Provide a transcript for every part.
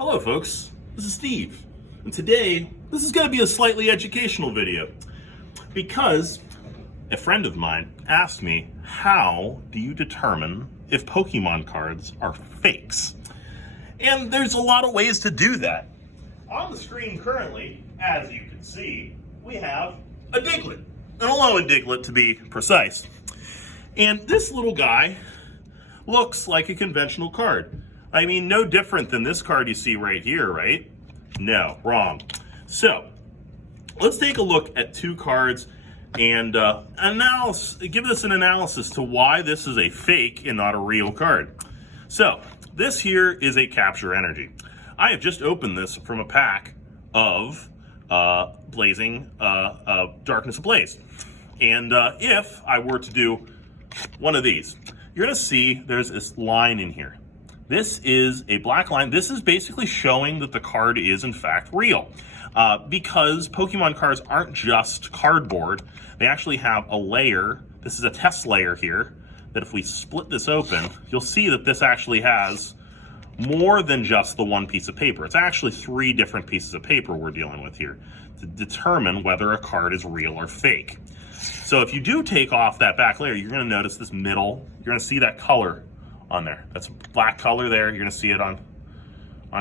Hello folks, this is Steve, and today this is going to be a slightly educational video because a friend of mine asked me, how do you determine if Pokemon cards are fakes? And there's a lot of ways to do that. On the screen currently, as you can see, we have a Diglett, an Alolan Diglett to be precise. And this little guy looks like a conventional card. I mean, no different than this card you see right here, right? No, wrong. So, let's take a look at two cards and give us an analysis to why this is a fake and not a real card. So, this here is a Capture Energy. I have just opened this from a pack of Blazing Darkness Ablaze. And if I were to do one of these, you're going to see there's this line in here. This is a black line. This is basically showing that the card is in fact real. Because Pokemon cards aren't just cardboard, they actually have a layer. This is a test layer here, that if we split this open, you'll see that this actually has more than just the one piece of paper. It's actually 3 different pieces of paper we're dealing with here to determine whether a card is real or fake. So if you do take off that back layer, you're going to notice this middle, you're going to see that color on there. That's a black color there. You're going to see it on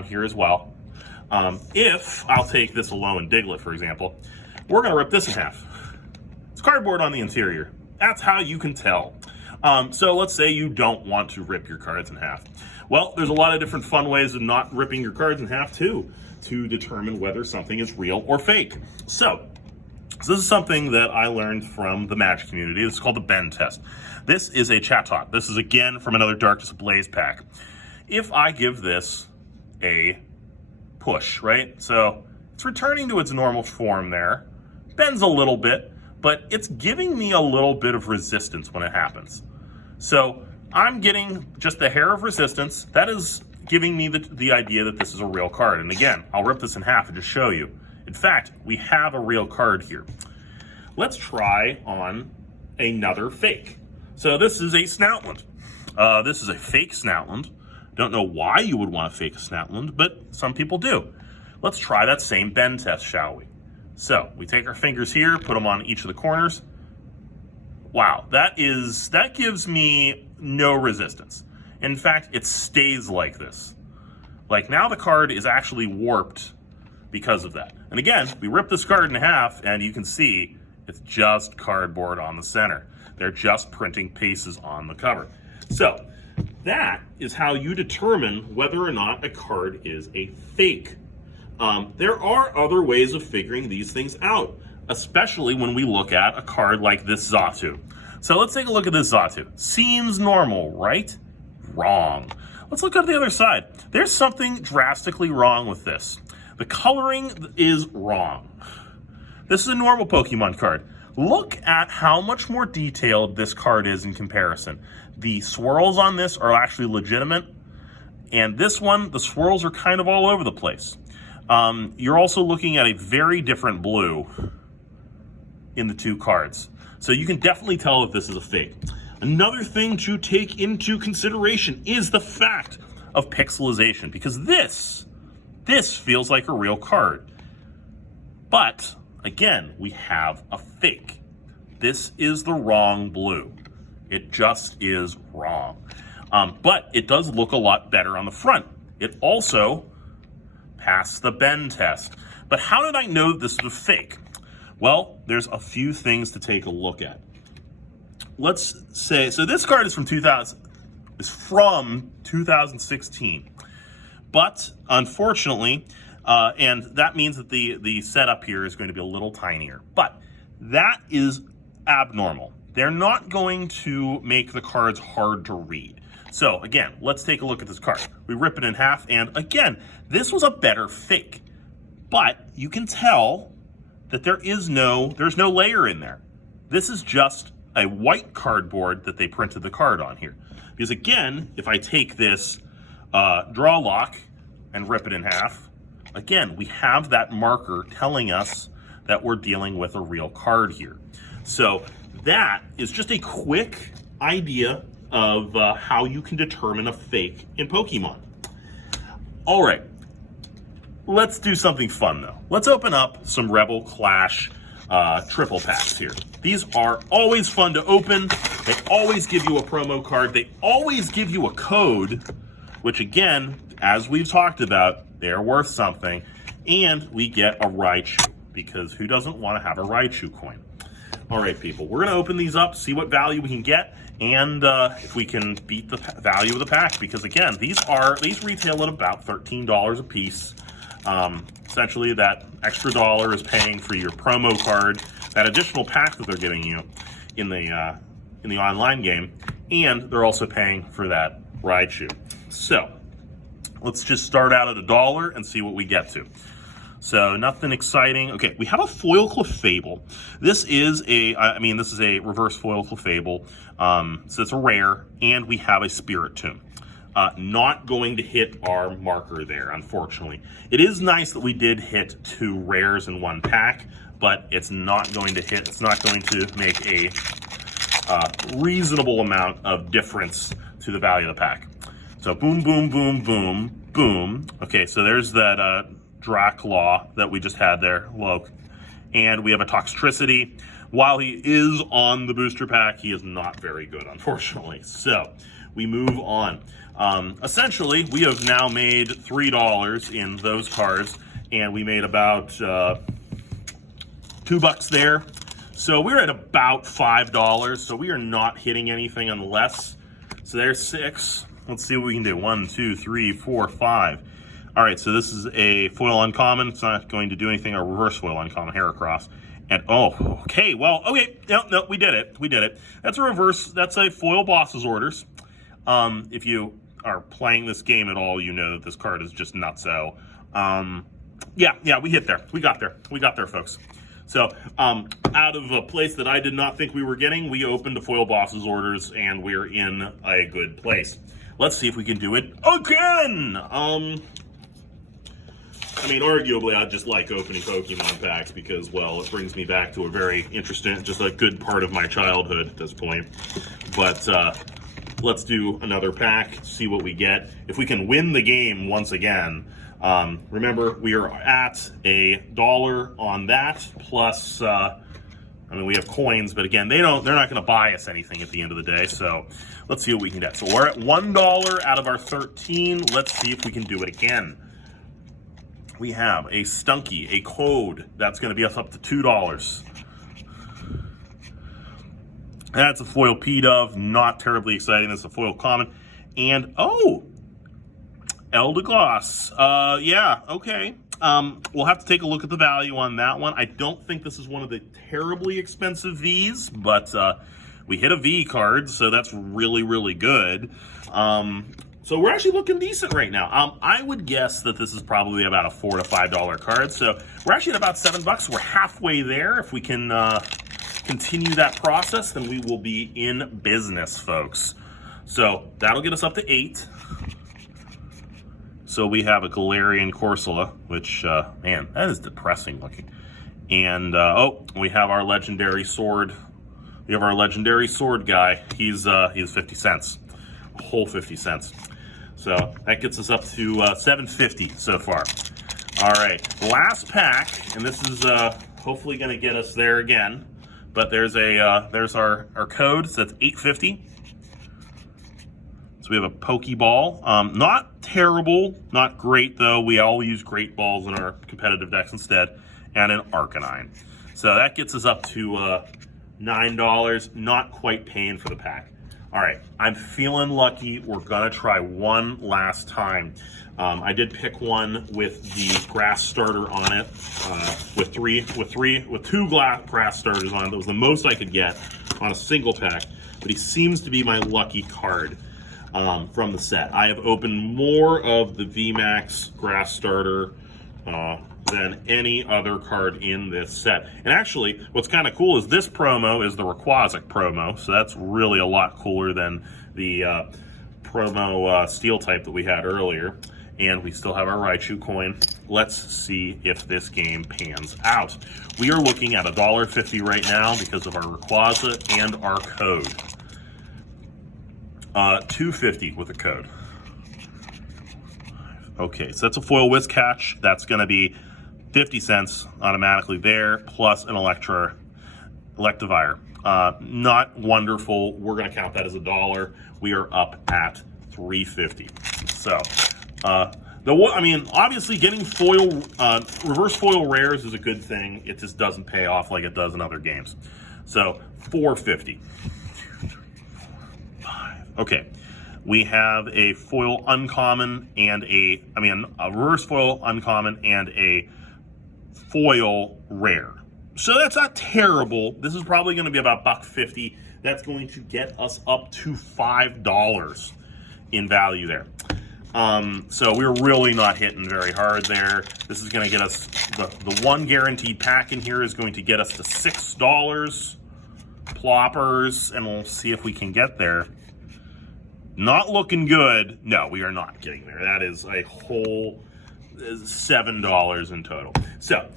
here as well. If I'll take this Alolan Diglett, for example, we're going to rip this in half. It's cardboard on the interior. That's how you can tell. So let's say you don't want to rip your cards in half. Well, there's a lot of different fun ways of not ripping your cards in half too, to determine whether something is real or fake. So this is something that I learned from the Magic community. It's called the bend test. This is a Chatot. This is again from another Darkness Ablaze pack. If I give this a push, right? So it's returning to its normal form there. Bends a little bit, but it's giving me a little bit of resistance when it happens. So I'm getting just the hair of resistance. That is giving me the idea that this is a real card. And again, I'll rip this in half and just show you. In fact, we have a real card here. Let's try on another fake. So this is a Snoutland. This is a fake Snoutland. Don't know why you would want to fake a Snoutland, but some people do. Let's try that same bend test, shall we? So we take our fingers here, put them on each of the corners. Wow, that gives me no resistance. In fact, it stays like this. Like now the card is actually warped because of that. And again, we rip this card in half and you can see it's just cardboard on the center. They're just printing pieces on the cover. So that is how you determine whether or not a card is a fake. There are other ways of figuring these things out, especially when we look at a card like this Xatu. So let's take a look at this Xatu. Seems normal, right? Wrong. Let's look at the other side. There's something drastically wrong with this. The coloring is wrong. This is a normal Pokemon card. Look at how much more detailed this card is in comparison. The swirls on this are actually legitimate, and this one, the swirls are kind of all over the place. You're also looking at a very different blue in the two cards. So you can definitely tell that this is a fake. Another thing to take into consideration is the fact of pixelization, because this feels like a real card. But again, we have a fake. This is the wrong blue. It just is wrong. But it does look a lot better on the front. It also passed the bend test. But how did I know that this is a fake? Well, there's a few things to take a look at. Let's say, so this card is from 2016. But unfortunately, and that means that the setup here is going to be a little tinier. But that is abnormal. They're not going to make the cards hard to read. So again, let's take a look at this card. We rip it in half, and again, this was a better fake. But you can tell that there's no layer in there. This is just a white cardboard that they printed the card on here. Because again, if I take this draw lock and rip it in half, again, we have that marker telling us that we're dealing with a real card here. So that is just a quick idea of how you can determine a fake in Pokemon. All right, let's do something fun though. Let's open up some Rebel Clash triple packs here. These are always fun to open. They always give you a promo card. They always give you a code, which again, as we've talked about, they're worth something. And we get a Raichu, because who doesn't want to have a Raichu coin? All right, people, we're going to open these up, see what value we can get, and if we can beat the value of the pack, because again, these retail at about $13 a piece. Essentially, that extra dollar is paying for your promo card, that additional pack that they're giving you in the online game, and they're also paying for that Raichu. So let's just start out at $1 and see what we get to. So nothing exciting. Okay, we have a foil Clefable. This is a reverse foil Clefable. So it's a rare, and we have a Spiritomb. Not going to hit our marker there, unfortunately. It is nice that we did hit 2 rares in 1 pack, but it's not going to hit. It's not going to make a reasonable amount of difference to the value of the pack. So boom, boom, boom, boom, boom. Okay, so there's that Draclaw that we just had there. Look, and we have a Toxtricity. While he is on the booster pack, he is not very good, unfortunately. So we move on. Essentially, we have now made $3 in those cards, and we made about $2 there. So we're at about $5. So we are not hitting anything unless. So there's 6. Let's see what we can do. 1, 2, 3, 4, 5. All right, so this is a foil uncommon. It's not going to do anything. A reverse foil uncommon, Heracross. And oh, okay, well, okay, no, we did it. We did it. That's a reverse. That's a foil boss's orders. If you are playing this game at all, you know that this card is just nutso. Yeah, we hit there. We got there, folks. So, out of a place that I did not think we were getting, we opened a foil boss's orders, and we're in a good place. Let's see if we can do it again. Arguably, I just like opening Pokemon packs because, well, it brings me back to a very interesting, just a good part of my childhood at this point. But let's do another pack, see what we get. If we can win the game once again. Remember, we are at $1 on that, plus, we have coins, but again, they're not going to buy us anything at the end of the day, so let's see what we can get. So we're at $1 out of our 13. Let's see if we can do it again. We have a Stunky, a code, that's going to be us up to $2. That's a foil P-Dove, not terribly exciting. That's a foil common. And, oh, Eldegoss. Yeah, okay. We'll have to take a look at the value on that one. I don't think this is one of the terribly expensive Vs, but we hit a V card, so that's really, really good. So we're actually looking decent right now. I would guess that this is probably about a $4 to $5 card, so we're actually at about $7. We're halfway there. If we can continue that process, then we will be in business, folks. So that'll get us up to 8. So we have a Galarian Corsola, which, man, that is depressing looking. And, we have our legendary sword. We have our legendary sword guy. He's 50 cents. A whole 50 cents. So that gets us up to $7.50 so far. All right, last pack, and this is hopefully going to get us there again. But there's our code, so that's $8.50. So we have a Pokeball. Not terrible, not great though. We all use great balls in our competitive decks instead, and an Arcanine. So that gets us up to $9. Not quite paying for the pack. All right, I'm feeling lucky. We're gonna try one last time. I did pick one with the grass starter on it, with two grass starters on it. That was the most I could get on a single pack, but he seems to be my lucky card from the set. I have opened more of the VMAX grass starter than any other card in this set. And actually, what's kind of cool is this promo is the Rayquaza promo, so that's really a lot cooler than the promo Steel type that we had earlier. And we still have our Raichu coin. Let's see if this game pans out. We are looking at $1.50 right now because of our Rayquaza and our code. $2.50 with a code. Okay, so that's a foil whisk catch. That's going to be 50 cents automatically there, plus an Electivire. Not wonderful. We're going to count that as $1. We are up at $3.50. So, I mean, obviously getting foil, reverse foil rares is a good thing. It just doesn't pay off like it does in other games. So, $4.50. Okay, we have a foil uncommon and a reverse foil uncommon and a foil rare. So that's not terrible. This is probably going to be about $1.50. That's going to get us up to $5 in value there. So we're really not hitting very hard there. This is going to get us, the one guaranteed pack in here is going to get us to $6 ploppers, and we'll see if we can get there. Not looking good. No, we are not getting there. That is a whole $7 in total. So,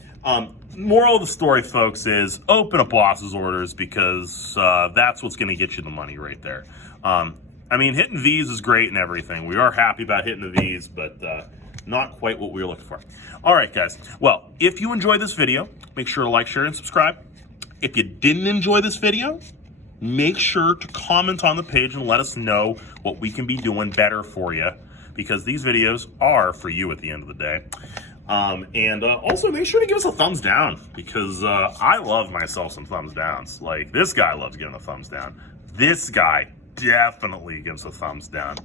moral of the story, folks, is open a boss's orders, because that's what's going to get you the money right there. I mean, hitting V's is great and everything. We are happy about hitting the V's, but not quite what we were looking for. All right, guys. Well, if you enjoyed this video, make sure to like, share, and subscribe. If you didn't enjoy this video, make sure to comment on the page and let us know what we can be doing better for you, because these videos are for you at the end of the day. And also make sure to give us a thumbs down, because I love myself some thumbs downs. Like, this guy loves getting a thumbs down. This guy definitely gives a thumbs down.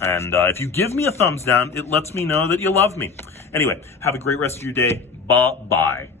And if you give me a thumbs down, it lets me know that you love me. Anyway, have a great rest of your day. Bye-bye.